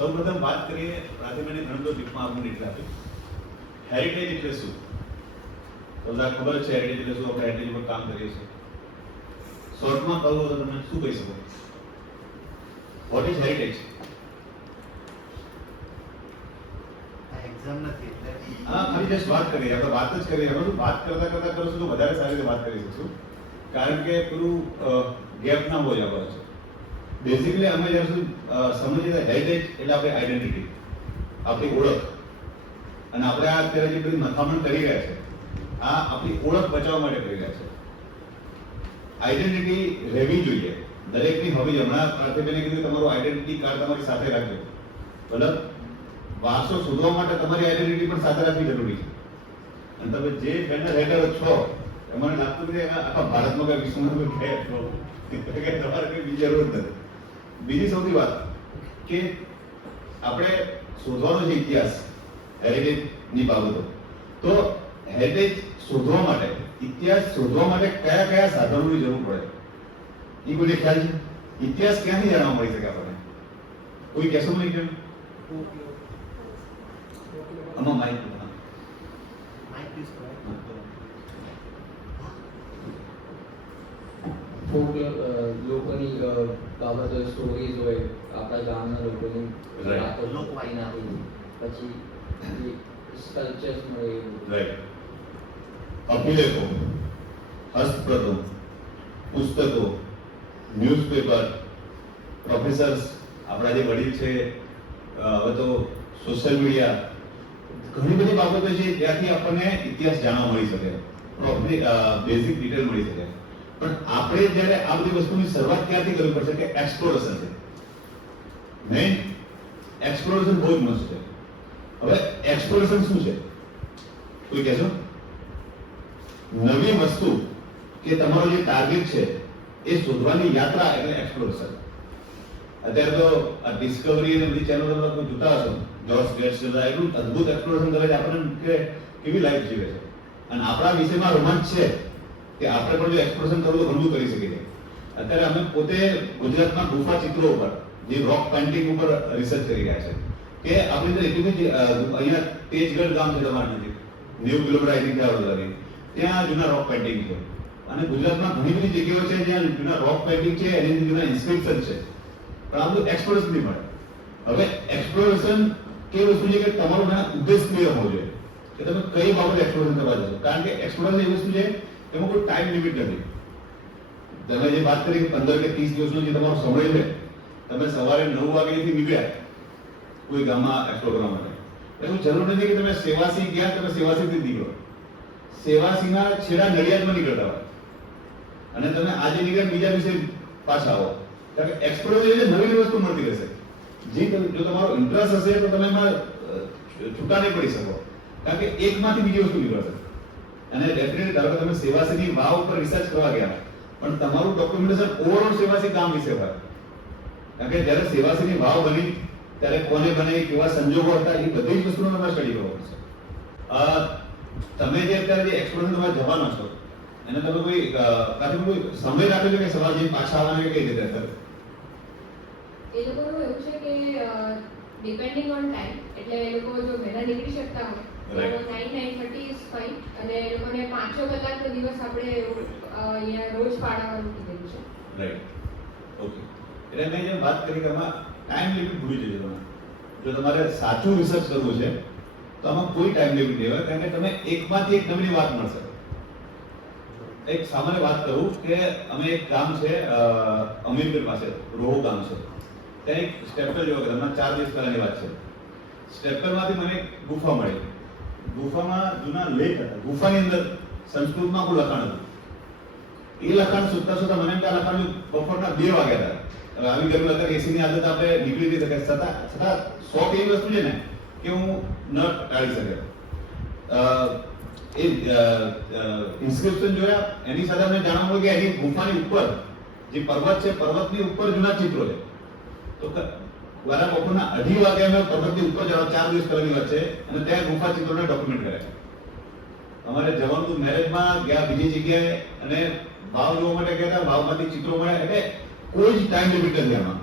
સૌપ્રથમ વાત કરીએ પ્રાથમિક ગણતરી ટીપમાં આપણને એટલે આપી હેરિટેજ એટલે શું? તો તમને ખબર છે હેરિટેજ એટલે શું? આપણે હેરિટેજ પર કામ કરીએ છીએ. શોર્ટમાં કહું તો તમે શું કહી શકો? What is heritage? એક્ઝામ નથી એટલે હા, ખાલી જસ્ટ વાત કરીએ, આપણે વાત જ કરીએ. આપણે વાત કરતા કરશું તો વધારે સારી રીતે વાત કરી શકશું, કારણ કે પેલું ગેપ ના હોય આ છે. બેઝિકલી અમે જ્યાં સુધી સમજીએ હેરિટેજ એટલે આપણી આઈડેન્ટિટી, આપણી ઓળખ. અને આપણે આ અત્યારે જે બધી મથામણ કરી રહ્યા છે, આ આપણી ઓળખ બચાવવા માટે કરી રહ્યા છે. આઈડેન્ટિટી રહેવી જોઈએ દરેકની. હવે હમણાં પ્રાર્થીબેને કીધું તમારું આઈડેન્ટિટી કાર્ડ તમારી સાથે રાખજો. બરાબર, વારસો શોધવા માટે તમારી આઈડેન્ટિટી પણ સાથે રાખવી જરૂરી છે. અને તમે જે બેનર હેડર છો એ મને લાગતું નથી આખા ભારતમાં કે વિશ્વમાં કે તમારે કઈ બીજી જરૂર નથી. બીજી સૌથી વાત કે આપણે શોધવાનો છે ઇતિહાસ હેરિટેજની બાબતો. તો હેરિટેજ શોધવા માટે, ઇતિહાસ શોધવા માટે કયા કયા સાધનોની જરૂર પડે એ કોઈને ખ્યાલ છે? ઇતિહાસ ક્યાંથી જાણવા મળી શકે આપણને? કોઈ કહેશો નહીં કેમ? આમાં માહિતી ફોક લોકોની બાબતો, સ્ટોરીઝ હોય, આપણા ગામના લોકોની વાતો, લોકવાયના હોય, પછી સ્કલ્પચર્સ મળે એવું. રાઈટ. અભિલેખો, હસ્તપ્રતો, પુસ્તકો, ન્યૂઝપેપર, પ્રોફેસર્સ, આપણા જે વડીલ છે, હવે તો સોશિયલ મીડિયા, ઘણી બધી બાબતો છે ત્યાંથી આપણને ઇતિહાસ જાણવા મળી શકે, બેઝિક ડિટેલ મળી શકે. પણ આપણે જ્યારે આ બધી વસ્તુની શરૂઆત ક્યાંથી કરવી પડશે? કે એક્સપ્લોરેશન છે મેઇન. એક્સપ્લોરેશન બહુ જ મસ્ત છે. હવે એક્સપ્લોરેશન શું છે કોઈ કહેશો? નવી વસ્તુ કે તમારો જે ટાર્ગેટ છે એ શોધવાની યાત્રા એટલે એક્સપ્લોરેશન. અત્યારે તો આ ડિસ્કવરી અને બધી ચેનલો તમે જોતા હશો, જોર્જ ગેટ્સ એટલું અદ્ભુત એક્સપ્લોરેશન કરે છે આપણને કે કેવી લાઈફ જીવે છે. અને આપણા વિષયમાં રોમાંચ છે કે આપણે પણ જો એક્સપ્લોરેશન કરવું તો ઘણું કરી શકીએ. અત્યારે અમે પોતે ગુજરાતમાં ગુફા ચિત્રો ઉપર, જે રોક પેઇન્ટિંગ ઉપર રિસર્ચ કરી રહ્યા છે કે આપણે અહીંયા તેજગઢ ગામ છે તમારા નજીક, 90 કિલોમીટર આઈ થિંક વડોદરાથી, ત્યાં જૂના રોક પેઇન્ટિંગ છે. અને ગુજરાતમાં ઘણી બધી જગ્યાઓ છે જ્યાં જૂના રોક પેઇન્ટિંગ છે, એની જૂના ઇન્સ્ક્રિપ્શન છે, પણ આ બધું એક્સપ્લોરેશન નહીં મળે. હવે એક્સપ્લોરેશન કેવું વસ્તુ છે કે તમારો ઉદ્દેશ ક્લિયર હોવો જોઈએ કે તમે કઈ બાબતે એક્સપ્લોરેશન કરવા જશો. કારણ કે એક્સપ્લોરેશન એવી વસ્તુ છે એમાં કોઈ ટાઈમ લિમિટ નથી. તમે જે વાત કરી 15 કે 30 દિવસનો જે તમારો સમય છે, તમે સવારે 9 વાગ્યાથી નીકળ્યા કોઈ ગામમાં એક્સપ્લોર કરવા માટે, એવું જરૂર નથી કે તમે સેવાસી ગયા, તમે સેવાસીથી નીકળો. સેવાસીના છેડા નડિયાદમાં નીકળતા હોય અને તમે આજે નીકળ્યા બીજા દિવસે પાછા આવો. કારણ કે એક્સપ્લોરેશન એટલે નવી વસ્તુ મળતી રહેશે. જો તમારો ઇન્ટરેસ્ટ હશે તો તમે એમાં છૂટા નહીં પડી શકો, કારણ કે એકમાંથી બીજી વસ્તુ નીકળશે. અને ડેફિનેટલી ધારો કે તમે સેવાસીની વાવ ઉપર રિસર્ચ કરવા ગયા, પણ તમારું ડોક્યુમેન્ટેશન ઓવરઓલ સેવાસી ગામ વિશે હોય. કારણ કે જ્યારે સેવાસીની વાવ બની ત્યારે કોને બની, કેવા સંજોગો હતા, એ બધી જ વસ્તુનો તમારે સ્ટડી કરવો પડશે. તમે જે અત્યારે જે એક્સપ્લોરેશન તમારે જવાના છો એને તમે કોઈ સમય રાખ્યો છે કે સવાલ જે પાછા આવવાના કે કઈ રીતે અત્યારે? એ લોકોનું એવું છે કે ડિપેન્ડિંગ ઓન ટાઈમ, એટલે એ લોકો જો વહેલા નીકળી શકતા હોય તો 9:30 ઇઝ ફાઇન. અને એ લોકોને 5 કલાકનો દિવસ આપણે અહીંયા રોજ પાડવાનું કીધેલું છે. Right, okay. એટલે મેં જેમ વાત કરી કે આમાં ટાઈમ લિમિટ ભૂલી જજો તમે. જો તમારે સાચું રિસર્ચ કરવું છે તો આમાં કોઈ ટાઈમ લિમિટ નહીં હોય, કારણ કે તમે એકમાંથી એક નવી વાત મળશે. એક સામાન્ય વાત કરું કે અમે એક ગામ છે અમીરપીર પાસે, રોહુ ગામ છે, ત્યાં એક સ્ટેપલ જેવા કે હમણાં 4 દિવસ પહેલાની વાત છે. સ્ટેપલમાંથી મને એક ગુફા મળી. ગુફામાં જૂના લેખ હતા. ગુફાની અંદર સંસ્કૃતમાં કોઈ લખાણ હતું. એ લખાણ શોધતા શોધતા મને એમ કે આ લખાણ બપોરના 2 વાગ્યા હતા. હવે આવી ગરમી અત્યારે એસીની આદત આપણે નીકળી નહીં શકે, છતાં શોખ એવી વસ્તુ છે ને કે હું ન ટાળી શકે. એ ઇન્સ્ક્રિપ્શન જોયા, એની સાથે અમને જાણવા મળ્યું કે એની ગુફાની ઉપર જે પર્વત છે, પર્વતની ઉપર જૂના ચિત્રો છે. તો વારા બપોરના 2:30 વાગે અમે પર્વતની ઉપર જવા, 4 દિવસ પહેલાની વાત છે, અને ત્યાં ગુફા ચિત્રોને ડોક્યુમેન્ટ કર્યા છે. અમારે જવાનું મેરેજમાં ગયા બીજી જગ્યાએ, અને ભાવ જોવા માટે ગયા હતા, ભાવમાંથી ચિત્રો મળ્યા. એટલે કોઈ જ ટાઈમ લિમિટ નથી આમાં.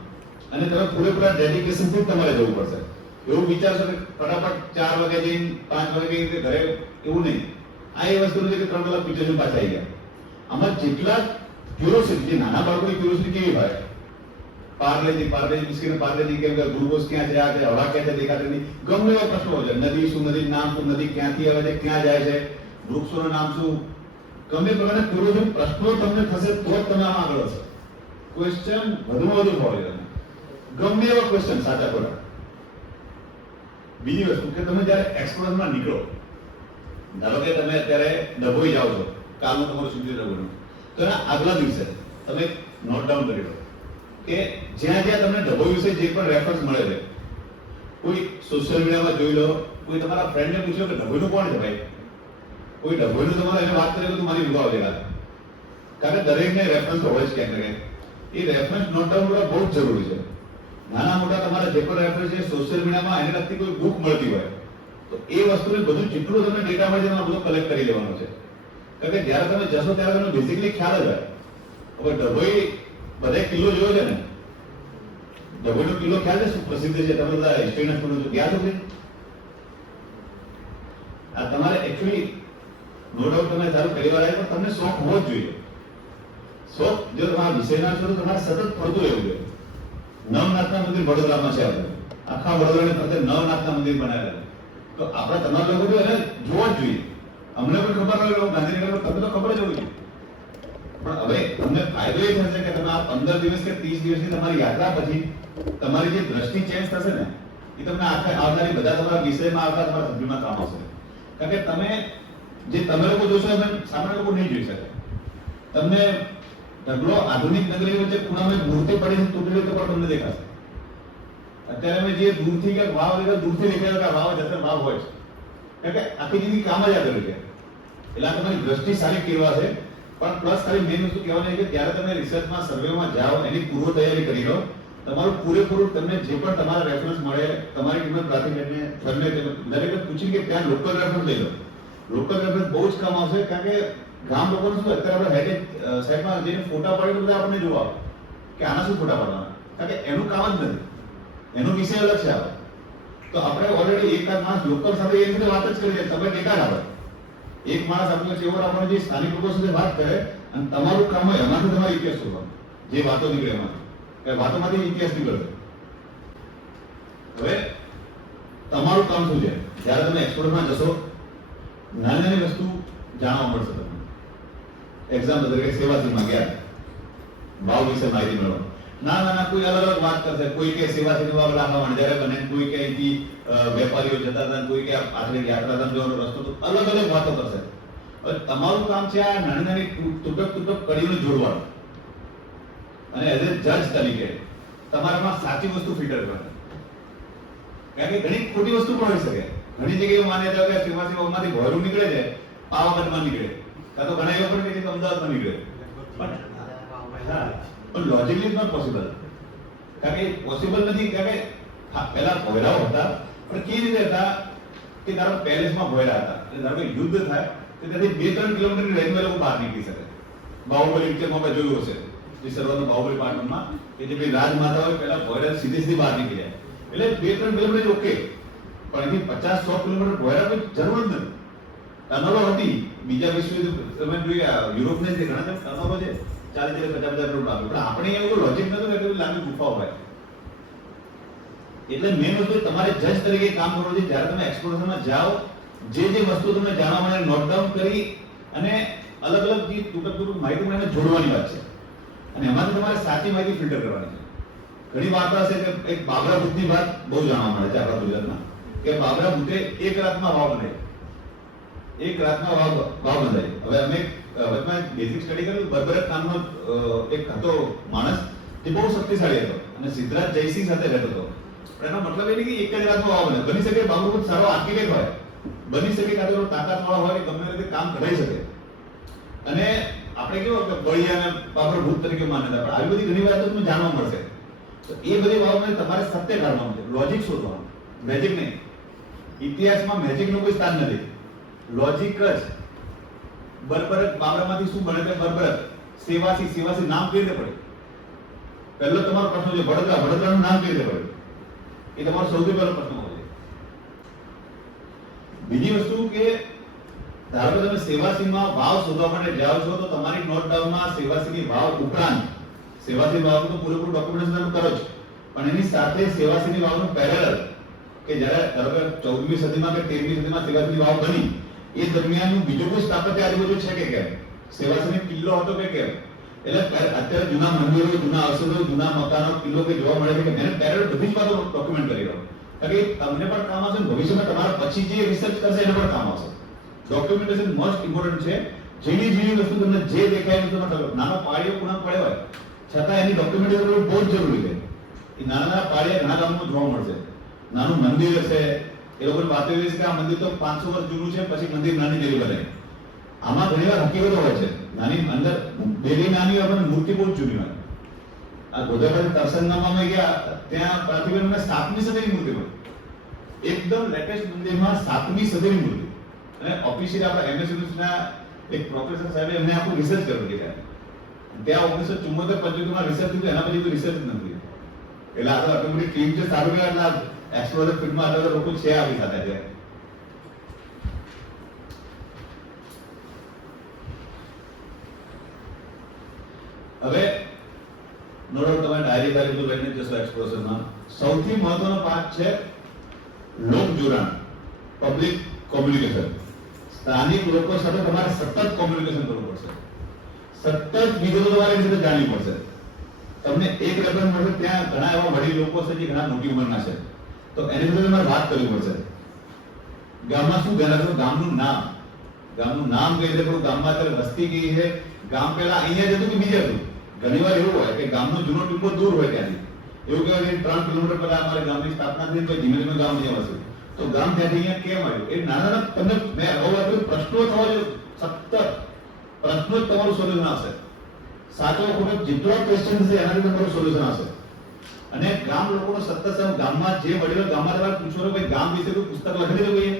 અને તમે પૂરેપૂરા ડેડિકેશનથી જ તમારે જવું પડશે. એવું વિચારશો કે ફટાફટ 4 વાગે જઈને 5 વાગે જઈને ઘરે, એવું નહીં. આ એ વસ્તુ નથી કે 3 કલાક પિક્ચર જોઈને પાછા આવી ગયા. આમાં જેટલા ક્યુરોસિટી, જે નાના બાળકોની ક્યુરોસિટી કેવી હોય, પાર્લેજી બિસ્કિટ પાર્લેજી કેમ કે ગ્લુકોઝ ક્યાં છે, આ છે, હવા ક્યાં છે દેખાતી નહીં, ગમે એવા પ્રશ્નો હોય, નદી શું, નદી નામ શું, નદી ક્યાંથી આવે છે, ક્યાં જાય છે, વૃક્ષોનું નામ શું, ગમે પ્રકારના ક્યુરોસિટી પ્રશ્નો તમને થશે તો જ તમે આમાં આગળ હશો. ક્વેશ્ચન વધુમાં વધુ હોય તમે, ગમે એવા ક્વેશ્ચન સાચા ખોટા. બીજી વસ્તુ કે તમે જ્યારે એક્સપ્લોરરમાં નીકળો, ધારો કે તમે અત્યારે ડભોઈ જાઓ છો, કાલનું તમારું શૂટિંગ ડભોઈનું, તો એના આગલા દિવસે તમે નોટ ડાઉન કરી લો કે જ્યાં જ્યાં તમને ડભોઈ વિશે જે પણ રેફરન્સ મળે છે, કોઈ સોશિયલ મીડિયામાં જોઈ લો, કોઈ તમારા ફ્રેન્ડને પૂછ્યો કે ડભોઈનું કોણ છે ભાઈ, કોઈ ડભોઈનું તમારે એને વાત કરે તો મારી વિભાવ દેલા, કારણ કે દરેકને રેફરન્સ હોય જ ક્યાંક ને ક્યાંક. એ રેફરન્સ નોટ ડાઉન કરવા બહુ જ જરૂરી છે. નાના મોટા તમારા જે પણ રેફરન્સ છે સોશિયલ મીડિયામાં એને લગતી કોઈ બુક મળતી હોય તો એ વસ્તુને બધું જેટલું તમને ડેટા મળે છે એમાં બધું કલેક્ટ કરી લેવાનું છે. કારણ કે જ્યારે તમે જશો ત્યારે તમને બેઝિકલી ખ્યાલ જ હોય. હવે ડભોઈ બધે કિલ્લો જોયો છે ને, ડભોઈનો કિલ્લો ખ્યાલ છે શું પ્રસિદ્ધ છે? તમે બધા હિસ્ટ્રીના સ્ટુડન્ટ ગયા છો કે? આ તમારે એકચ્યુઅલી નો ડાઉટ તમે સારું પહેલી વાર આવ્યા પણ તમને શોખ હોવો જ જોઈએ. શોખ જો તમારા વિષયના છો તો તમારે સતત ફરતું રહેવું જોઈએ. નવનાથના મંદિર વડોદરામાં છે, આપણે આખા વડોદરાને ફરતે નવનાથના મંદિર બનાવેલા, તો આપણે તમારા લોકો જો એને જોવા જ જોઈએ. અમને પણ ખબર હોય, ગાંધીનગરમાં તમને તો ખબર જ હોવી જોઈએ. પણ હવે તમને ફાયદો એ થશે કે તમે આ 15 દિવસ કે 30 દિવસની તમારી યાત્રા પછી તમારી જે દ્રષ્ટિ ચેન્જ થશે ને એ તમને આવનારી બધા તમારા વિષયમાં આવતા તમારા સબ્જેક્ટમાં કામ આવશે. કારણ કે તમે જે તમે લોકો જોશો એમ સામાન્ય લોકો નહીં જોઈ શકે. તમને ઢગલો આધુનિક નગરી વચ્ચે ખૂણામાં મૂર્તિ પડી છે તૂટેલી તો પણ તમને દેખાશે. અત્યારે અમે જે દૂરથી કે વાવ દેખાય, દૂરથી દેખાય કે વાવ જશે, વાવ હોય છે. કારણ કે આખી જિંદગી કામ જ આગળ છે. એટલે આ તમારી દ્રષ્ટિ સારી કેળવાશે. પણ પ્લસ ખાલી મેઇન વસ્તુ કહેવાની કે ત્યારે તમે રિસર્ચમાં સર્વેમાં જાઓ, એની પૂર્વ તૈયારી કરી લો. તમારું પૂરેપૂરું તમને જે પણ તમારા રેફરન્સ મળે, તમારી ટીમને પ્રાથમિકને સર્વે દરેકને પૂછી કે ત્યાં લોકલ રેફરન્સ લઈ લો. લોકલ રેફરન્સ બહુ જ કામ આવશે. કારણ કે ગામ લોકોને શું અત્યારે આપણે હેરિટેજ સાઈડમાં જઈને ફોટા પાડીને બધા આપણને જોવા આવે કે આના શું ફોટા પાડવાના, કારણ કે એનું કામ જ નથી, એનો વિષય અલગ છે. આવે તો આપણે ઓલરેડી એકાદ માણસ લોકલ સાથે એ રીતે વાત જ કરીએ, તમે ડેટા આવે એક માણસ આપણે ચેવર આપણને જે સ્થાનિક લોકો સાથે વાત કરે અને તમારું કામ હોય એમાંથી તમારે ઇતિહાસ શોધવાનો, જે વાતો નીકળે એમાંથી, કે વાતોમાંથી ઇતિહાસ નીકળે. હવે તમારું કામ શું છે? જ્યારે તમે એક્સપોર્ટમાં જશો નાની નાની વસ્તુ જાણવા મળશે તમને. એક્ઝામ્પલ તરીકે સેવાસીમાં ગયા, વાવ વિશે માહિતી મેળવો. ના કોઈ અલગ અલગ વાત કરશે. કોઈ કે સેવાસીનો વાવ લાખા વણજારે બને, કોઈ કે અહીંથી વેપારીઓ જતા હતા, કોઈ કે આખરી યાત્રાધામ જવાનો રસ્તો, તો અલગ અલગ વાતો કરશે. હવે તમારું કામ છે આ નાની નાની તૂટક કડીઓને જોડવાનું અને એઝ એ જજ તરીકે તમારામાં સાચી વસ્તુ ફિલ્ટર કરવાની. કારણ કે ઘણી ખોટી વસ્તુ પણ હોઈ શકે. ઘણી જગ્યાએ માન્યતા કે સેવાસી વાવમાંથી ભોયરું નીકળે છે, પાવાગઢમાં નીકળે, કાં તો ઘણા એવા પણ કે અમદાવાદમાં નીકળે. પણ લોજિકલી નોટ પોસિબલ. કારણ કે પોસિબલ નથી. કારણ કે પહેલા ભોયરાઓ હતા, પણ કેવી રીતે હતા કે ધારો પેલેસમાં ભોયરા હતા, એટલે ધારો કે યુદ્ધ થાય તો ત્યાંથી 2-3 કિલોમીટરની રેન્જમાં લોકો બહાર નીકળી શકે. બાહુબલી પિક્ચરમાં આપણે જોયું હશે, જે શરૂઆતમાં બાહુબલી પાર્ટમાં કે જે ભાઈ રાજમાતા હોય પહેલા ભોયરા સીધી બહાર નીકળી જાય. એટલે 2-3 કિલોમીટર ઓકે, પણ અહીંથી 50-100 કિલોમીટર ભોયરા કોઈ જરૂર જ નથી. ટનલો હતી. બીજા વિશ્વયુદ્ધ તમે જોયા યુરોપને જે ઘણા ટનલો છે 40-50 કિલોમીટર લાંબી, પણ આપણે એવું લોજિક નતું કે લાંબી ગુફાઓ હોય. એટલે મેઇન વસ્તુ તમારે જજ તરીકે કામ કરવું છે. જ્યારે તમે એક્સપ્લોરેશનમાં જાઓ, જે વસ્તુ તમને જાણવા મળે નોટ ડાઉન કરી અને અલગ અલગ જે તૂટક માહિતી મને જોડવાની વાત છે અને એમાંથી તમારે સાચી માહિતી ફિલ્ટર કરવાની છે. ઘણી વાર્તા છે કે એક બાબરા ભૂતની વાત બહુ જાણવા મળે છે આપણા ગુજરાતમાં, કે બાબરા ભૂતે એક રાતમાં વાવ બનાવી. એક રાતમાં વાવ બંધાઈ. હવે અમે વચમાં બેઝિક સ્ટડી કર્યું. બરબરક નામનો એક હતો માણસ, જે બહુ શક્તિશાળી હતો અને સિદ્ધરાજ જયસિંહ સાથે રહેતો હતો. પણ એનો મતલબ એ નહીં કે એક જ રાતમાં વાવ બને. બની શકે બાબરો ભૂત સારો આર્કિટેક્ટ હોય, બની શકે કાં તો તાકાતવાળો હોય, ગમે રીતે કામ કરાવી શકે. અને આપણે કેવું કે બળિયાને બાબર ભૂત તરીકે માન્યતા, પણ આવી બધી ઘણી વાતો તમને જાણવા મળશે. તો એ બધી વાતોને તમારે સત્ય કાઢવાનું છે, લોજિક શોધવાનું, મેજિક નહીં. ઇતિહાસમાં મેજિકનું કોઈ સ્થાન નથી, લોજિક જ. બરબરક બાબરામાંથી શું બને છે? બરબરક સેવાસી નામ કેવી રીતે પડે? પહેલો તમારો પ્રશ્ન છે વડોદરા, વડોદરાનું નામ કેવી રીતે પડ્યું? એ તમારો સૌથી પહેલો પ્રશ્ન હોય છે. બીજી વસ્તુ કે ધારો કે તમે સેવાસીમાં વાવ શોધવા માટે જાઓ છો તો તમારી નોટ ડાઉનમાં સેવાસીની વાવ ઉપરાંત સેવાસી વાવનું તો પૂરેપૂરું ડોક્યુમેન્ટેશન તમે કરો છો, પણ એની સાથે સેવાસીની વાવનું પેરેલલ કે જ્યારે ધારો કે 14મી સદીમાં કે 13મી સદીમાં સેવાસીની વાવ બની એ દરમિયાનનું બીજું કોઈ સ્થાપત્ય આજુબાજુ છે કે કેમ? સેવાસીનો કિલ્લો હતો કે કેમ? એટલે અત્યારે જૂના મંદિરો, જૂના અવશેષો, જૂના મકાનો, કિલ્લો કે જોવા મળે છે કે મેં પેરેલલ બધી જ વાતો ડોક્યુમેન્ટ કરી રહ્યો, કારણ કે તમને પણ કામ આવશે, ભવિષ્યમાં તમારા પછી જે રિસર્ચ કરશે એને પણ કામ આવશે. ડોક્યુમેન્ટેશન મોસ્ટ ઇમ્પોર્ટન્ટ છે. જેની જેની વસ્તુ તમને જે દેખાય એ તમને નાનો પાળીઓ પૂર્ણ પડ્યો હોય છતાં એની ડોક્યુમેન્ટેશન કરવું બહુ જ જરૂરી છે. એ નાના નાના પાળિયા ઘણા ગામમાં જોવા મળશે. નાનું મંદિર હશે, એ લોકોની વાત એવી છે કે આ મંદિર તો 500 વર્ષ જૂનું છે, પછી મંદિર નાની જેવી બને. આમાં ઘણીવાર હકીકતો હોય છે. નાની અંદર દેવી નાની હોય પણ મૂર્તિ બહુ જ જૂની હોય. આ ગોધરાના તરસંગામાં અમે ગયા ત્યાં પ્રાથમિક 7મી સદીની મૂર્તિ મળી. એકદમ લેટેસ્ટ મંદિરમાં 7મી સદીની મૂર્તિ. અને ઓફિશિયલ આપણા એમએસ ના એક પ્રોફેસર સાહેબે એમને આખું રિસર્ચ કર્યું છે. ત્યાં 1974-75 માં રિસર્ચ થયું, એના પછી કોઈ રિસર્ચ નથી. એટલે આ તો આટલી બધી ટીમ છે, સારું કે આટલા એક્સપ્લોરર ફિલ્ડમાં આટલા લોકો છે આવી સાથે છે. હવે નો ડાઉટ તમે ડાયરી બધું લઈને જશો એક્સપ્લોરેશનમાં. સૌથી મહત્વનો પાર્ટ છે લોક જોડાણ, પબ્લિક કોમ્યુનિકેશન. સ્થાનિક લોકો સાથે તમારે સતત કોમ્યુનિકેશન કરવું પડશે, સતત વિગતો તમારે એની સાથે જાણવી પડશે. તમને એક રેફરન્સ મળશે, ત્યાં ઘણા એવા વડીલ લોકો છે જે ઘણા મોટી ઉંમરના છે, તો એની સાથે તમારે વાત કરવી પડશે. ગામમાં શું ધ્યાન રાખવું? ગામનું નામ, ગામનું નામ કઈ રીતે કરવું, ગામમાં અત્યારે વસ્તી કઈ છે, ગામ પહેલા અહીંયા જતું કે બીજે હતું. ઘણીવાર એવું હોય કે ગામનો જૂનો ટીમ્બો દૂર હોય ત્યાંથી, એવું કહેવાય કે 3 કિલોમીટર પહેલા અમારે ગામની સ્થાપના થઈ, તો ધીમે ધીમે ગામ અહીંયા વસ્યું. તો ગામ ત્યાંથી અહીંયા કેમ આવ્યું? એ નાના નાના તમને મેં અગાઉ વાત કરી, પ્રશ્નો થવા જોઈએ. સતત પ્રશ્નો જ તમારું સોલ્યુશન આવશે. સાચો ખોટો જેટલો ક્વેશ્ચન છે એનાથી તમારું સોલ્યુશન આવશે. અને ગામ લોકોનો સતત ગામમાં જે વડીલો ગામમાં તમારે પૂછો કે ભાઈ ગામ વિશે કોઈ પુસ્તક લખી દીધું કોઈએ?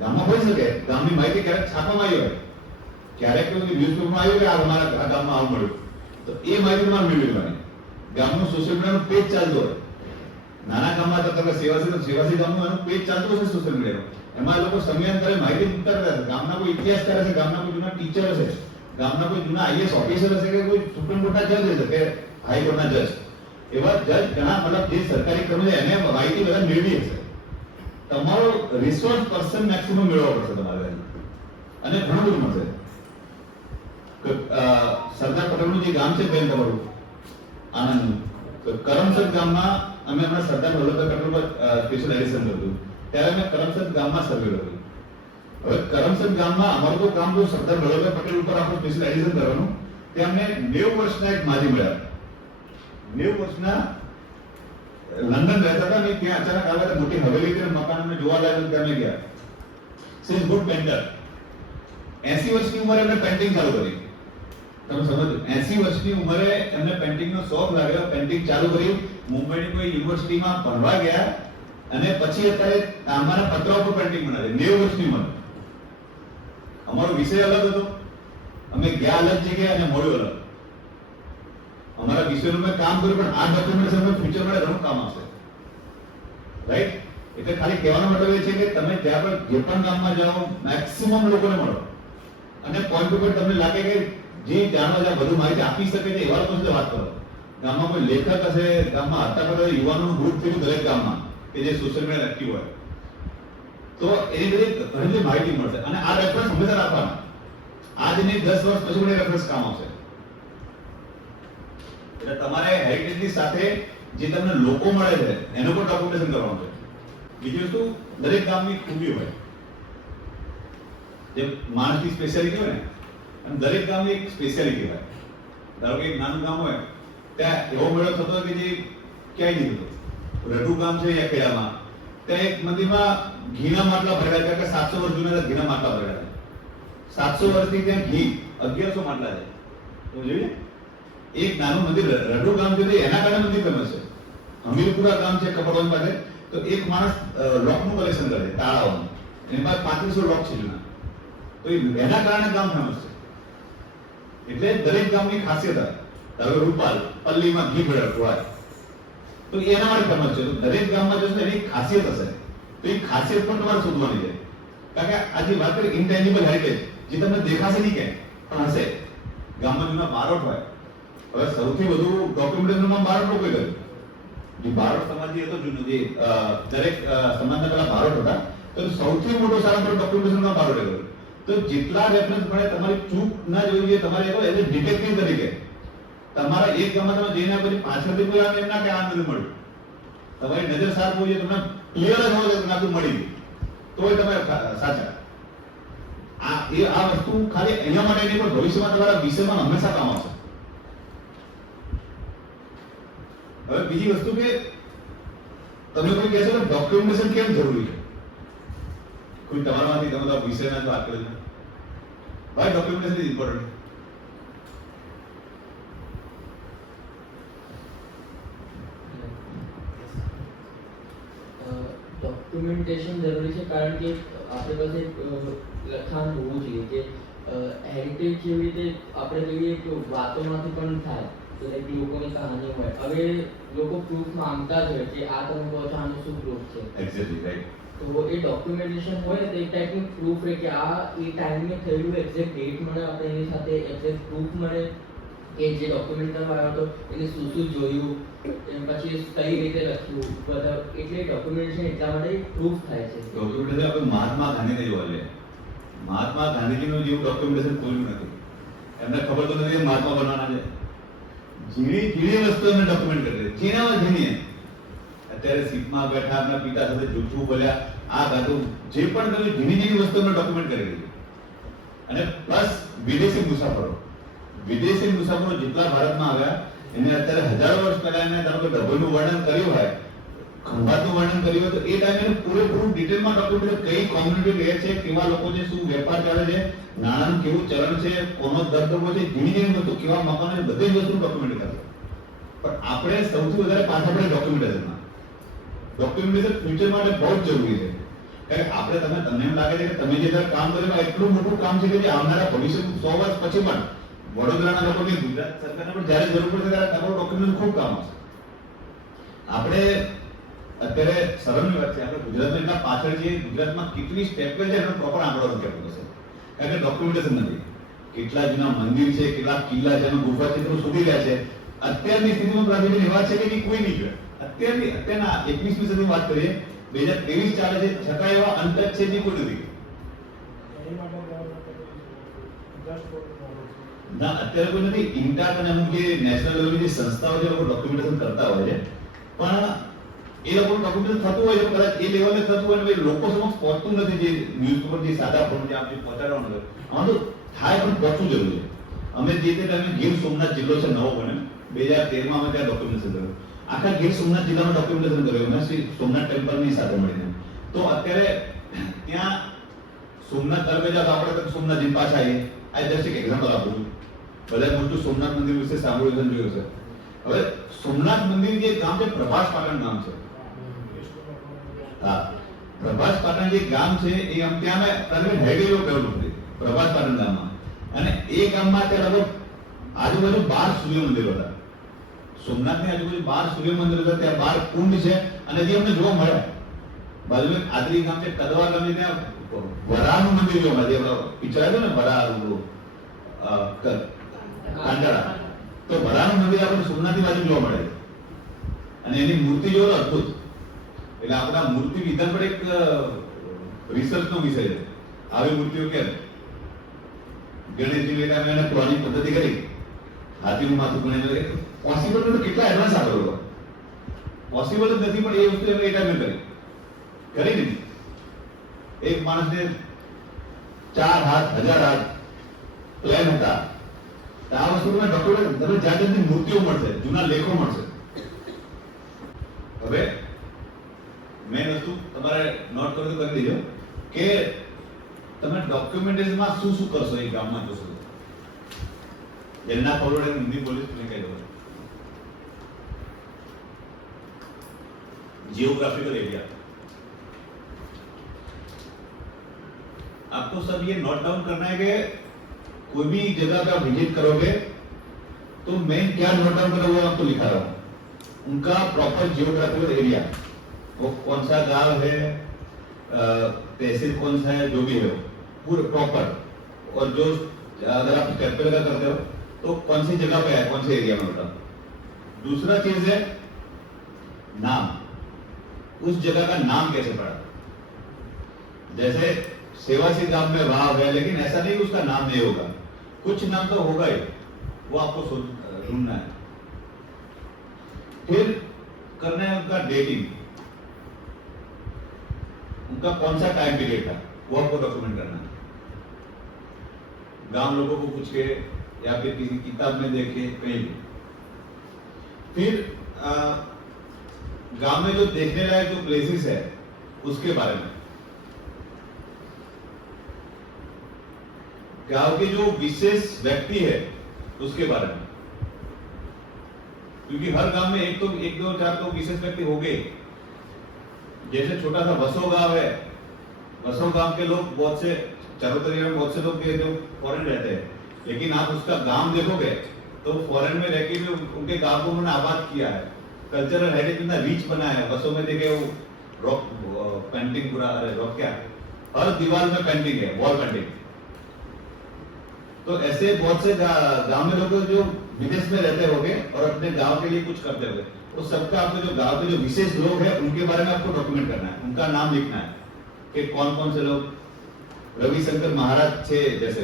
ગામમાં હોઈ શકે, ગામની માહિતી ક્યારેક છાપવામાં આવી હોય, ક્યારેક ન્યૂઝપેપરમાં આવ્યું કે આ અમારા આ ગામમાં આવું મળ્યું, તો એ માહિતી તમારે મેળવી લેવાની. ગામનું સોશિયલ મીડિયાનું પેજ ચાલતું હોય, નાના ગામમાં તો તમે સેવાસી ગામનું એનું પેજ ચાલતું હશે સોશિયલ મીડિયાનું, એમાં લોકો સમયાંતરે માહિતી મૂકતા રહે. ગામના કોઈ ઇતિહાસકાર હશે, ગામના કોઈ જૂના ટીચર હશે, ગામના કોઈ જૂના આઈએસ ઓફિસર હશે, કે કોઈ સુપ્રીમ કોર્ટના જજ હશે, કે હાઈકોર્ટના જજ, એવા જજ ઘણા મતલબ જે સરકારી કર્મચારી એને માહિતી બધા મેળવી હશે. તમારો રિસોર્સ પર્સન મેક્સિમમ મેળવવો પડશે તમારે, અને ઘણું બધું મળશે. સરદાર પટેલનું જે ગામ છે બેન તમારું આનંદનું, તો કરમસદ ગામમાં અમે હમણાં સરદાર વલ્લભભાઈ પટેલ પર સ્પેશિયલ એડિશન કર્યું, ત્યારે અમે કરમસદ ગામમાં સર્વે કર્યું. હવે કરમસદ ગામમાં અમારું તો કામ હતું સરદાર વલ્લભભાઈ પટેલ ઉપર આપણું સ્પેશિયલ એડિશન કરવાનું. ત્યાં અમને 90 વર્ષના એક માજી મળ્યા, 90 વર્ષના લંડન રહેતા હતા ને, ત્યાં અચાનક આવ્યા, મોટી હવેલી કે મકાન અમને જોવા લાગ્યું, ત્યાં અમે ગયા. She is good painter. 80 વર્ષની ઉંમરે એમને પેન્ટિંગ ચાલુ કરી. તમે સમજો, 80 વર્ષની ઉંમરે એમને પેન્ટિંગનો શોખ લાગ્યો, પેન્ટિંગ ચાલુ કર્યું, મુંબઈની કોઈ યુનિવર્સિટીમાં ભણવા ગયા, અને પછી અત્યારે તાંબાના પતરા ઉપર પેન્ટિંગ બનાવે. 90 વર્ષની ઉંમર. અમારો વિષય અલગ હતો, અમે ગયા અલગ જગ્યાએ અને મળ્યું અલગ. અમારા વિષયનું મેં કામ કર્યું, પણ આ ડોક્યુમેન્ટેશન મેં ફ્યુચર માટે ઘણું કામ આવશે. રાઈટ? એટલે ખાલી કહેવાનો મતલબ એ છે કે તમે જ્યાં પણ જે પણ ગામમાં જાઓ, મેક્સિમમ લોકોને મળો, અને પોઈન્ટ ઉપર તમને લાગે કે જે જાણવા જ્યાં વધુ માહિતી આપી શકે છે એવા લોકો સાથે વાત કરો. ગામમાં કોઈ લેખક હશે, ગામમાં હતા કરતા યુવાનોનું ગ્રુપ થયું દરેક ગામમાં કે જે સોશિયલ મીડિયા એક્ટિવ હોય, તો એની બધી ઘણી બધી માહિતી મળશે. અને આ રેફરન્સ હંમેશા રાખવાના. આજ નહીં 10 વર્ષ પછી પણ રેફરન્સ કામ આવશે. એટલે તમારે હેરિટેજની સાથે જે તમને લોકો મળે છે એનું પણ ડોક્યુમેન્ટેશન કરવાનું છે. બીજી વસ્તુ, દરેક ગામની ખૂબી હોય, જે માણસની સ્પેશિયાલિટી હોય ને, અને દરેક ગામની એક સ્પેશિયાલિટી હોય. ધારો કે એક નાનું ગામ હોય, ત્યાં એવો મેળો થતો કે જે ક્યાંય નહીં થતો. રઢુ ગામ છે અહીંયા ખેડામાં, ત્યાં એક મંદિરમાં ઘીના માટલા ભરેલા છે, કે 700 વર્ષ જૂના ઘીના માટલા ભરેલા છે. 700 વર્ષથી ત્યાં ઘી 1100 માટલા છે. તો જોઈએ એક નાનું મંદિર રઢુ ગામ છે, એના કારણે મંદિર ફેમસ છે. હમીરપુરા ગામ છે કપડવંજ પાસે, તો એક માણસ લોકનું કલેક્શન કરે છે, તાળાઓનું. એની પાસે 3500 લોક છે જૂના. તો એના કારણે ગામ ફેમસ છે. એટલે દરેક ગામની ખાસિયત હોય. ધારો કે રૂપાલ પલ્લીમાં ઘી ભેળવતું હોય તો એના માટે ફેમસ છે. તો દરેક ગામમાં જશો એની ખાસિયત હશે, તો એ ખાસિયત પણ તમારે શોધવાની છે. કારણ કે આ જે વાત કરી ઇન્ટેન્જિબલ હેરિટેજ, જે તમને દેખાશે નહીં ક્યાંય પણ હશે. ગામમાં જૂના બારોટ હોય, હવે સૌથી વધુ ડોક્યુમેન્ટેશનમાં બારોટ લોકોએ કર્યું. જે બારોટ સમાજ જે હતો જૂનો, જે દરેક સમાજના પેલા બારોટ હતા, તો સૌથી મોટો સારા ડોક્યુમેન્ટેશનમાં બારોટે કર્યું. તો જેટલા રેફરન્સ મળે તમારી ચૂક ના જોવી જોઈએ. તમારે એઝ અ ડિટેક્ટિવ તરીકે તમારા એક ગામમાં તમે જઈને પછી પાછળથી કોઈ આમ એમ ના કે આ નથી મળ્યું, તમારી નજર સાફ હોવી જોઈએ, તમને ક્લિયર જ હોય કે તમને આટલું મળી ગયું, તો એ તમે સાચા. આ વસ્તુ ખાલી અહીંયા માટે નહીં, પણ ભવિષ્યમાં તમારા વિષયમાં હંમેશા કામ આવશે. હવે બીજી વસ્તુ કે તમે કોઈ કહેશો કે ડોક્યુમેન્ટેશન કેમ જરૂરી છે? કોઈ તમારામાંથી તમે તો વિષયના જ વાત કરે છે, ભાઈ ડોક્યુમેન્ટેશન ઇઝ ઇમ્પોર્ટન્ટ. ડોક્યુમેન્ટેશન જરૂરી છે કારણ કે આપણી પાસે એક લખાણ હોવું જોઈએ કે હેરિટેજ જેવી રીતે આપણે જોઈએ કે વાતોમાંથી પણ થાય, લાઈક લોકોની કહાની હોય. હવે લોકો પ્રૂફ માંગતા જ હોય કે આ તમે કહો છો આનું શું પ્રૂફ છે. Exactly right. તો એ ડોક્યુમેન્ટેશન હોય ને તો એક ટાઈપનું પ્રૂફ રહે કે આ એ ટાઈમે થયેલું એક્ઝેક્ટ ડેટ મળે, આપણે એની સાથે એક્ઝેક્ટ પ્રૂફ મળે કે જે ડોક્યુમેન્ટ આવ્યો હતો એને શું શું જોયું, એમ પછી કઈ રીતે લખ્યું બધા. એટલે ડોક્યુમેન્ટેશન એટલા માટે પ્રૂફ થાય છે. ડોક્યુમેન્ટેશન આપણે મહાત્મા ગાંધીને જોવા લે. મહાત્મા ગાંધીજીનું જેવું ડોક્યુમેન્ટેશન કોઈ નથી. એમને ખબર તો નથી મહાત્મા બનવાના છે. ઝીણી વસ્તુ એમને ડોક્યુમેન્ટ કરી દે, ઝીણામાં ઝીણી. અત્યારે સીટમાં બેઠા આપણા પિતા સાથે જૂઠું બોલ્યા, આ ગાધું, જે પણ તમે ઝીણી વસ્તુ એમને ડોક્યુમેન્ટ કરી દીધી. અને પ્લસ વિદેશી મુસાફરો જેટલા ભારતમાં આવ્યા એને અત્યારે હજારો વર્ષ પહેલા એને ધારો કે ડભોઈનું વર્ણન કર્યું હોય, ખંભાતનું વર્ણન કર્યું હોય, તો એ ટાઈમે પૂરેપૂરું ડિટેલમાં ડોક્યુમેન્ટ કઈ કોમ્યુનિટી રહે છે, કેવા લોકો છે, શું વેપાર ચાલે છે, નાણાંનું કેવું ચલણ છે, કોનો દરદબો છે, ઝીણી વસ્તુ, કેવા મકાનો છે, બધી જ વસ્તુ ડોક્યુમેન્ટ કરે. પણ આપણે સૌથી વધારે પાછા પડે ડોક્યુમેન્ટેશનમાં. ડોક્યુમેન્ટેશન ફ્યુચર માટે બહુ જ જરૂરી છે. કારણ કે આપણે તમને એમ લાગે છે કે તમે જે કામ કર્યું એટલું મોટું કામ છે કે જે આવનારા ભવિષ્ય 100 વર્ષ પછી પણ વડોદરાના લોકોને, ગુજરાત સરકારને પણ જ્યારે જરૂર પડશે ત્યારે તમારું ડોક્યુમેન્ટ ખૂબ કામ આવશે. આપણે અત્યારે શરમની વાત છે, આપણે ગુજરાતમાં એટલા પાછળ છીએ, ગુજરાતમાં કેટલી સ્ટેપવેલ છે એનો પ્રોપર આંકડો નથી આપતો છે. કારણ કે ડોક્યુમેન્ટેશન નથી. કેટલા જૂના મંદિર છે, કેટલા કિલ્લા છે, ગુફા ચિત્રો શોધી રહ્યા છે. અત્યારની સ્થિતિમાં પ્રાચીન એવા છે કે કોઈ નહીં જોયે. અત્યારના 21મી સદીની વાત કરીએ, 2023 ચાલે છે, છતાં એવા અંતજ છે જે કોઈ નથી. ના, અત્યારે કોઈ નથી. ઇન્ટાક અને અમુક જે નેશનલ લેવલની જે સંસ્થાઓ છે, લોકો ડોક્યુમેન્ટેશન કરતા હોય છે, પણ એ લોકોનું ડોક્યુમેન્ટેશન થતું હોય છે, કદાચ એ લેવલે થતું હોય ને લોકો સમક્ષ પહોંચતું નથી. જે ન્યૂઝપેપર જે સાદા ફોર્મ જે આપણે પહોંચાડવાનું છે, આમાં તો થાય પણ પહોંચવું જરૂરી છે. અમે જે તે ટાઈમે ગીર સોમનાથ જિલ્લો છે નવો બને, 2013માં અમે ત્યાં ડોક્યુમેન્ટેશન કર્યું. આખા ગીર સોમનાથ જિલ્લામાં ડોક્યુમેન્ટેશન કર્યું મેં શ્રી સોમનાથ ટેમ્પલની સાથે મળીને. તો અત્યારે ત્યાં સોમનાથ તરફ જાવ, આપણે સોમનાથજી પાછા આવીએ. આ જસ્ટ એક એક્ઝામ્પલ આપું છું. બધા મોટું સોમનાથ મંદિર વિશે સાંભળ્યું છે, જોયું છે. હવે સોમનાથ મંદિર જે ગામ છે, પ્રભાસ પાટણ ગામ છે. હા, પ્રભાસ પાટણ જે ગામ છે એ ત્યાં મેં હાઈવે ડેવલપ કરી પ્રભાસ પાટણ ગામમાં. અને એ ગામમાં અત્યારે લગભગ આજુબાજુ 12 સૂર્ય મંદિરો હતા. સોમનાથની આજુબાજુ 12 સૂર્ય મંદિર હતા. ત્યાં 12 કુંડ છે અને જે અમને જોવા મળે. બાજુમાં આદરી ગામ છે, કદવા ગામે ત્યાં વરાનું મંદિર જોવા મળે. પિક્ચર આવ્યું ને વરા કાંટાળા, તો વરાનું મંદિર આપણે સોમનાથની બાજુ જોવા મળે છે. અને એની મૂર્તિ જોવો અદ્ભુત. એટલે આપણા મૂર્તિ વિધાન પર એક રિસર્ચનો વિષય છે. આવી મૂર્તિઓ કેમ ગણેશજી લેતા મેં પુરાણી પદ્ધતિ કરી, હાથીનું માથું ગણેશ પોસિબલ તો કેટલા એડવાન્સ આગળ હતો. પોસિબલ જ નથી, પણ એ વસ્તુ એ ટાઈમે કરી નથી. એક માણસને 4 હાથ 1000 હાથ પ્લેન હતા. આ વસ્તુમાં ડોક્યુમેન્ટ તમે જાત જાતની મૂર્તિઓ મળશે, જૂના લેખો મળશે. હવે મેં વસ્તુ તમારે નોટ કરી દેજો કે તમે ડોક્યુમેન્ટેશનમાં શું શું કરશો એ ગામમાં જોશો. જેના ફોરવર્ડ હિન્દી પોલીસ ને કહી દો. जियोग्राफिकल एरिया, आपको सब ये नोट डाउन करना है कि कोई भी जगह पे आप विजिट करोगे तो मैं क्या नोट डाउन करा वो आपको लिखा रहा हूँ। उनका प्रॉपर जियोग्राफिकल एरिया, वो कौन सा गांव है, तहसील कौन सा है, जो भी है वो पूरा प्रॉपर। और जो अगर आप कैपिटल का करते हो तो कौन सी जगह पे है, कौन से एरिया में होता। दूसरा चीज है नाम, उस जगह का नाम कैसे पड़ा। जैसे सेवासी गांव में वाव है, लेकिन ऐसा नहीं उसका नाम नहीं होगा, कुछ नाम तो होगा ही, वो आपको ढूंढना है। फिर करना है उनका डेटिंग, उनका कौन सा टाइम पीरियड था वो आपको डॉक्यूमेंट करना है। गांव लोगों को पूछ के या फिर किसी किताब में देखे, कहीं भी। फिर गांव में जो देखने लायक जो प्लेसेस है उसके बारे में, गांव के जो विशेष व्यक्ति है उसके बारे में, क्योंकि हर गांव में एक दो चार तो विशेष व्यक्ति हो गए। जैसे छोटा सा वसो गांव है, वसो गांव के लोग बहुत से, चरोतरिया में बहुत से लोग जो फॉरेन रहते हैं, लेकिन आप उसका गांव देखोगे तो फॉरेन में रहकर भी उनके गांव को उन्होंने आबाद किया है। कल्चरल हेरिटेज इतना रिच बना है। वसो में देखे वो रॉक पेंटिंग पूरा, अरे रॉक क्या, हर दीवार में पेंटिंग है, वॉल पेंटिंग। तो ऐसे बहुत से गांव में लोग जो विदेश में रहते होंगे और अपने गांव के लिए कुछ करते होंगे, उस सबका आपको जो गांव के जो विशेष लोग हैं उनके बारे में आपको डॉक्यूमेंट करना है, उनका नाम लिखना है कि कौन कौन से लोग, रविशंकर महाराज थे, जैसे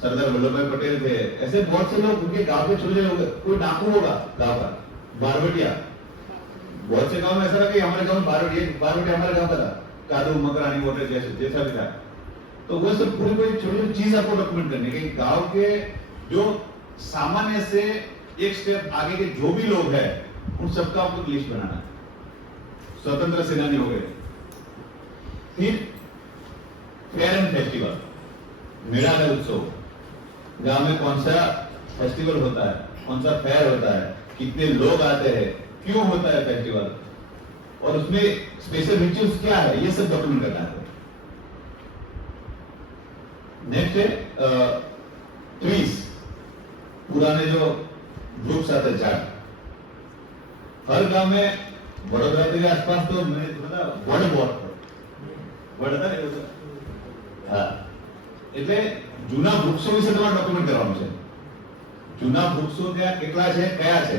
सरदार वल्लभ भाई पटेल थे, ऐसे बहुत से लोग उनके गांव के छोटे होंगे। कोई नाकू होगा गांव का, बारवटिया, बहुत से गांव में ऐसा था कि हमारे गांव में बारवटिया हमारे गांव का था, कादू मकरानी वोटर जैसा भी था। तो वो सब पूरी कोई छोटी छोटी चीज आपको डॉक्यूमेंट करनी है कि गांव के जो सामान्य से एक स्टेप आगे के जो भी लोग हैं उन सबका आपको लिस्ट बनाना है। स्वतंत्र सेनानी हो गए। फिर फेयर एंड फेस्टिवल, मेला का उत्सव, गांव में कौन सा फेस्टिवल होता है, कौन सा फेयर होता है, कितने लोग आते हैं, क्यों होता है फेस्टिवल, और उसमें स्पेशल रिचुअल्स क्या है, ये सब डॉक्यूमेंट करना है। नेक्स्ट है ट्रीज, पुराने जो ग्रुप्स आते हैं झाड़। हर गांव में वडोदरा के आसपास तो मैंने सुना था वड बहुत વડતા ને એવું હા એટલે જૂના વૃક્ષો વિશે તમારે ડોક્યુમેન્ટ કરવાનું છે। જૂના વૃક્ષો ત્યાં કેટલા છે, કયા છે,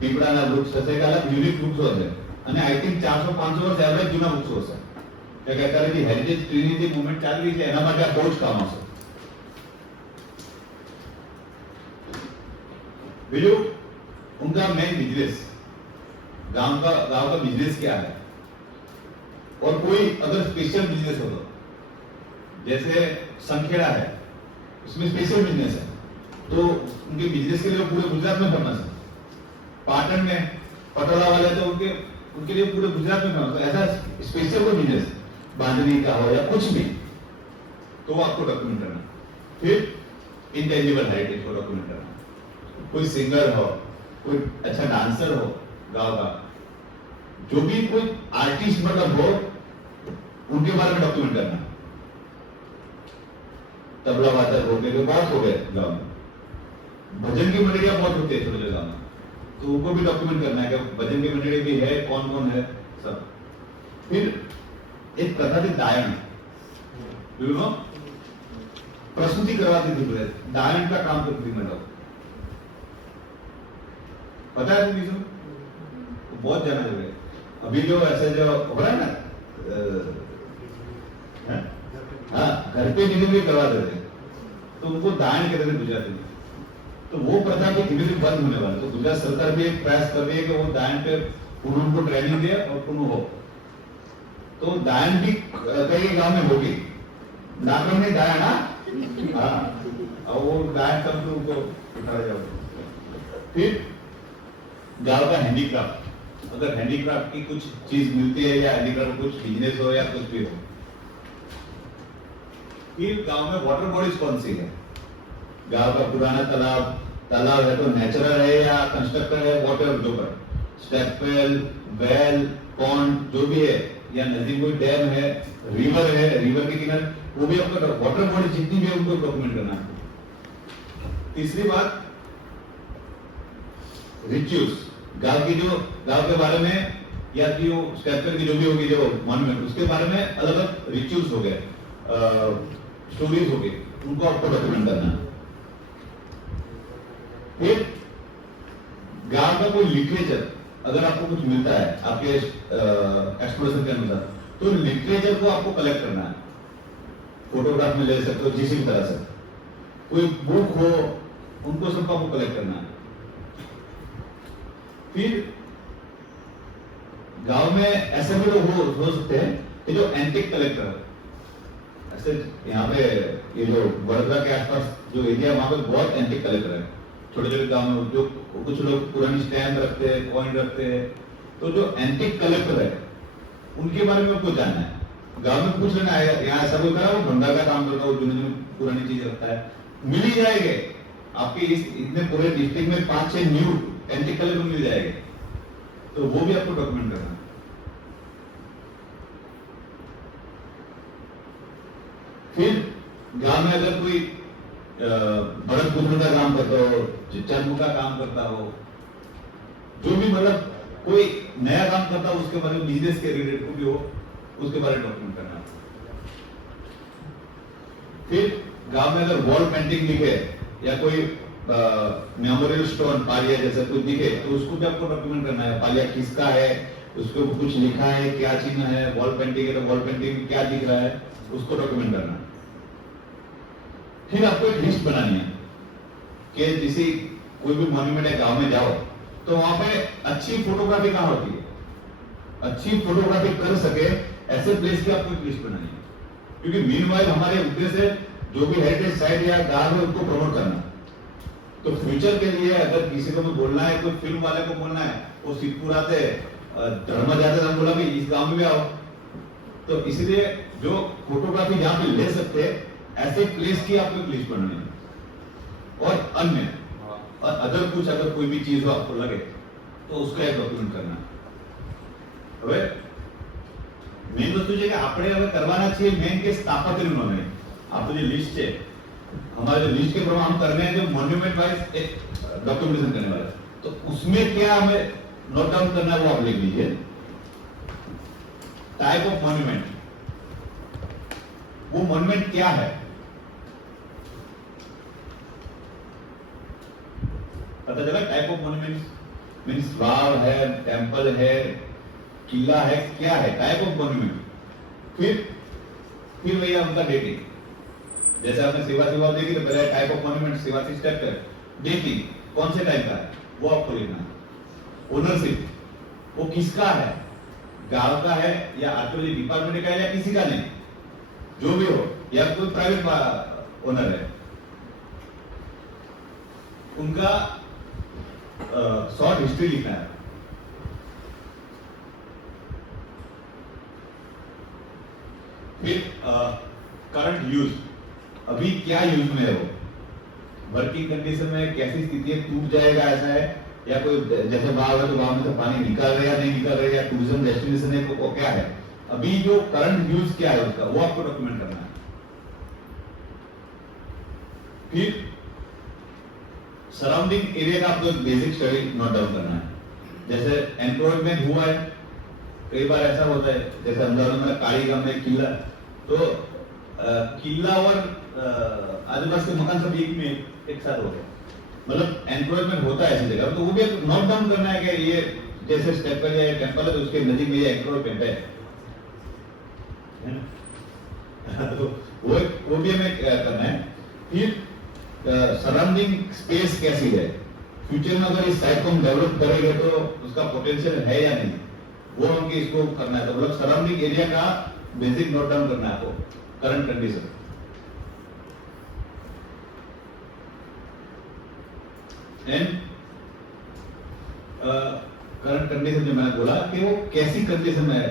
પીપળાના વૃક્ષ હશે કે અલગ યુનિક વૃક્ષો છે, અને આઈ થિંક 400-500 વર્ષ એવરેજ જૂના વૃક્ષો હશે, કે અત્યારે જે હેરિટેજ ટ્રીની જે મૂવમેન્ટ ચાલી રહી છે એના માટે આ બહુ જ કામ આવશે। બીજું उनका मेन बिजनेस, गांव का बिजनेस क्या है, और कोई अगर स्पेशल बिजनेस हो तो, जैसे संखेड़ा है उसमें स्पेशल बिजनेस है तो उनके बिजनेस के लिए पूरे गुजरात में फेमस है। पाटन में पटोला वाले तो उनके लिए पूरे गुजरात में फेमस है। ऐसा स्पेशल कोई बिजनेस बांधनी का हो या कुछ भी तो आपको डॉक्यूमेंट करना। फिर इंटेंजिबल हेरिटेज को डॉक्यूमेंट करना। कोई सिंगर हो, कोई अच्छा डांसर हो गांव का, जो भी कोई आर्टिस्ट मतलब हो, उनके बारे में डॉक्यूमेंट करना। तबला वादक हो गए, बहुत हो गए गांव में, भजन की मंडलियां बहुत होती है छोटे गांव में, तो उनको भी डॉक्यूमेंट करना है कि भजन की मंडली भी है, कौन कौन है सब। फिर एक कथा थी दायन, प्रसूति करवाती थी, दायन का काम करती थी मतलब, पता है तुम तो बहुत जाना है। अभी जो ऐसे जो हो रहा है ना, हाँ घर पे डिलीवरी करवा देते तो उनको दान कहते थे गुजराती में। तो वो प्रथा भी धीरे धीरे बंद होने वाली, तो गुजरात सरकार भी एक प्रयास कर रही है कि वो दान पे पुनः उनको ट्रेनिंग दे और पुनः हो। तो दान भी कई गांव में होगी, नागरों ने दाया ना, हाँ और वो दान कम तो उनको उठा जाओ। फिर गांव का हैंडीक्राफ्ट, अगर हैंडीक्राफ्ट की कुछ चीज मिलती है या हैंडीक्राफ्ट कुछ बिजनेस हो या कुछ भी हो। फिर गांव में वाटर बॉडीज कौन सी है, गांव का पुराना तालाब है तो नेचुरल है या कंस्ट्रक्टेड है, वाटर जो पर स्टेपवेल, वेल, पॉन्ड जो भी है, या नजदीक कोई डैम है, रिवर है, रिवर के किनारे, वो भी आपको वाटर बॉडी जितनी भी है उनको डॉक्यूमेंट करना है। तीसरी बात रिचुअल्स, गांव के बारे में या कि वो स्ट्रक्चर की जो भी होगी जो मॉन्यूमेंट, उसके बारे में अलग अलग रिचुअल्स हो गए, स्टोरीज हो गई, उनको आपको डॉक्यूमेंट करना है। फिर गांव का कोई लिटरेचर अगर आपको कुछ मिलता है आपके एक्सप्लोरेशन के अनुसार, तो लिटरेचर को आपको कलेक्ट करना है, फोटोग्राफ में ले सकते हो किसी भी तरह से, कोई बुक हो उनको सबको आपको कलेक्ट करना है। फिर गांव में ऐसे भी लोग हो सकते हैं कि जो एंटिक कलेक्टर, ऐसे यहाँ पे ये जो वडोदरा के आसपास जो एरिया वहां पे बहुत एंटिक कलेक्टर है, छोटे छोटे गांव में जो कुछ लोग पुरानी स्टैम्प रखते हैं, कॉइन रखते हैं, तो जो एंटिक कलेक्टर है उनके बारे में आपको जानना है। गांव में पूछ लेना है, यहाँ ऐसा कोई करा वो भंडार का काम करता है, वो जुनी पुरानी चीज रखता है, मिल ही जाएंगे आपके इस इतने पूरे डिस्ट्रिक्ट में 5-6 न्यू एंटिक कलेक्टर मिल जाएंगे, तो वो भी आपको डॉक्यूमेंट करना है। फिर गांव में अगर कोई भरत गुजर का काम करता हो, चर्म का काम करता हो, जो भी मतलब कोई नया काम करता हो उसके बारे में, बिजनेस के रिलेटेड को भी हो उसके बारे में डॉक्यूमेंट करना। फिर गांव में अगर वॉल पेंटिंग दिखे या कोई मेमोरियल स्टोन पालिया जैसा कुछ दिखे तो उसको भी आपको डॉक्यूमेंट करना है, पालिया किसका है, उसके ऊपर कुछ लिखा है, क्या चिन्ह है, वॉल पेंटिंग है तो वॉल पेंटिंग में क्या दिख रहा है उसको डॉक्यूमेंट करना है। फिर आपको एक लिस्ट बनानी है कि किसी कोई भी मॉन्यूमेंट है गांव में जाओ तो वहां पे अच्छी फोटोग्राफी कहां होती है, अच्छी फोटोग्राफी कर सके ऐसे प्लेस की आपको एक लिस्ट बनानी है, क्योंकि मीनवाइल हमारे उद्देश्य है जो भी हेरिटेज साइट या गांव है उनको प्रमोट करना। तो फ्यूचर के लिए अगर किसी को भी बोलना है, कोई फिल्म वाले को बोलना है, वो सिद्धपुर आते धर्म जाते हम बोला भी इस गांव में भी आओ, तो इसलिए जो फोटोग्राफी जहां पे ले सकते हैं ऐसे प्लेस की आपको एक लिस्ट बनानी है। और अन्य और अदर कुछ अगर कोई भी चीज हो आपको लगे तो उसका एक डॉक्यूमेंट करना। હવે મેઇન વસ્તુ છે કે આપણે હવે કરવાના છીએ મેઇન કે સ્થાપત્યનું નોંધણી, આપણું જે लिस्ट છે हमारे जो लिस्ट के प्रमाण हम करने हैं जो मॉन्यूमेंट वाइज एक डॉक्यूमेंटेशन करने वाला है, तो उसमें क्या हमें नोट डाउन करना है वो आप लिख लीजिए। टाइप ऑफ मॉन्यूमेंट, वो मॉन्यूमेंट क्या है, पता चला? टाइप ऑफ मॉन्यूमेंट मींस वाव है, टेंपल है, किला है, क्या है टाइप ऑफ मॉन्यूमेंट। फिर भैया उनका डेटिंग, जैसे आपने सेवा देखी तो पहले टाइप ऑफ मॉन्यूमेंट सेवा से स्टेप है, डेटिंग कौन से टाइप का है वो आपको लिखना है। ओनरशिप, वो किसका है, गांव का है या आर्कियोलॉजी डिपार्टमेंट का है या किसी का नहीं, जो भी हो, या कोई प्राइवेट ओनर है, उनका शॉर्ट हिस्ट्री लिखना है। फिर करंट यूज, अभी क्या यूज में है वो, वर्किंग कंडीशन में कैसी स्थिति है, टूट जाएगा ऐसा है, या कोई जैसे बाढ़ है तो बाढ़ में से पानी निकल रहा है या नहीं निकल रहा है, या टूरिज्म डेस्टिनेशन है तो क्या है, अभी जो करंट यूज क्या है उसका वो आपको डॉक्यूमेंट करना है। फिर सराउंडिंग एरिया का आपको बेसिक स्टडी नोट डाउन करना है, जैसे एनक्रोचमेंट हुआ है, कई बार ऐसा होता है जैसे अहमदाबाद में काली गांव में किला, तो किला और आदिवासी के मकान सब एक साथ हो गए, मतलब एनक्रोचमेंट होता है ऐसी जगह, तो वो भी नोट डाउन करना है कि ये जैसे स्टेपल या टेंपल है तो उसके नजीक में ये एनक्रोचमेंट है तो वो भी हमें करना है। फिर सराउंडिंग स्पेस कैसी है, फ्यूचर में अगर इस साइट को हम डेवलप करेंगे तो उसका पोटेंशियल है या नहीं, वो हमको इसको करना है। तो मतलब सराउंडिंग एरिया का बेसिक नोट डाउन करना है आपको, current condition. And current condition जो मैंने बोला कि वो कैसी कंडीशन में है,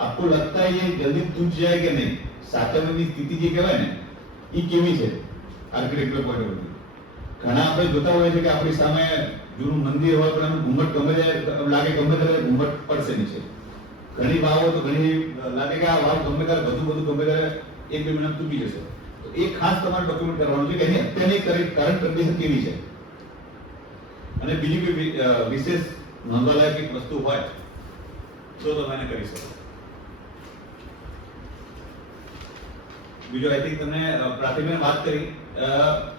आपको लगता है ये जल्दी टूट जाए कि नहीं, સાચવવાની સ્થિતિ જે કહેવાય ને એ કેવી છે આર્કિટેક્ચર પોઈન્ટ ઓફ વ્યૂ। ઘણા આપણે જોતા હોઈએ છે કે આપણી સામે જૂનું મંદિર હોય પણ એનું ઘુમ્મટ ગમે ત્યારે લાગે ગમે ત્યારે ઘુમ્મટ પડશે નીચે, ઘણી વાવો તો ઘણી લાગે કે આ વાવ ગમે ત્યારે બધું ગમે ત્યારે 1-2 મહિના તૂટી જશે, તો એ ખાસ તમારે ડોક્યુમેન્ટ કરવાનું છે કે એની અત્યારની કરંટ કન્ડિશન કેવી છે। અને બીજી કોઈ વિશેષ નોંધવાલાયક એક વસ્તુ હોય તો તમે એને કરી શકો. બીજો આઈ થિંક તમને પ્રાથમિક વાત કરી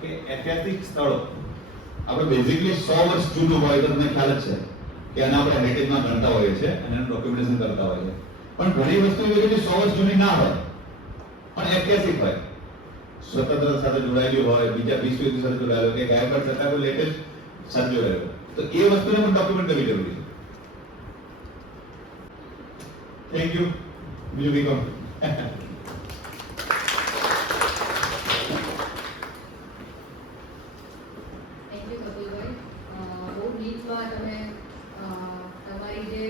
કે ઐતિહાસિક સ્થળો આપણે બેઝિકલી 100 વર્ષ જૂનું હોય તો તમને ખ્યાલ જ છે કે આને આપણે હેરિટેજમાં ગણતા હોઈએ છીએ અને એનું ડોક્યુમેન્ટેશન કરતા હોઈએ છીએ. પણ ઘણી વસ્તુ એવી છે જે 100 વર્ષ જૂની ના હોય પણ ઐતિહાસિક હોય, સ્વતંત્રતા સાથે જોડાયેલી હોય, બીજા વિશ્વ યુદ્ધ સાથે જોડાયેલો કે ગાયબ થતા કોઈ લેટેસ્ટ સાથે જોડાયેલો, તો એ વસ્તુને પણ ડોક્યુમેન્ટ કરવી જરૂરી છે. Thank you. બીજું બી કહો. Thank you કપિલભાઈ. બહુ ડીપમાં તમે તમારી જે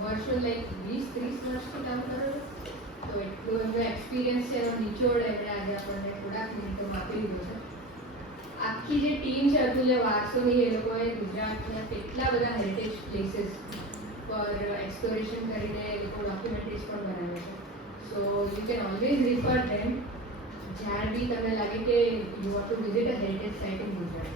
વર્ષો લાઈક 20-30 વર્ષથી કામ કરો છો તો એટલું એમનો એક્સપિરિયન્સ છે એનો નિચોડ એમણે આજે આપણને થોડાક મિનિટોમાં આપી દીધો છે. આખી જે ટીમ છે અતુલ્ય વારસોની, એ લોકોએ ગુજરાતના કેટલા બધા હેરિટેજ પ્લેસીસ પર એક્સપ્લોરેશન કરીને એ લોકો ડોક્યુમેન્ટરીઝ પણ બનાવે છે. So you can always refer them જ્યારે બી તમને લાગે કે you want to visit a heritage site in Gujarat.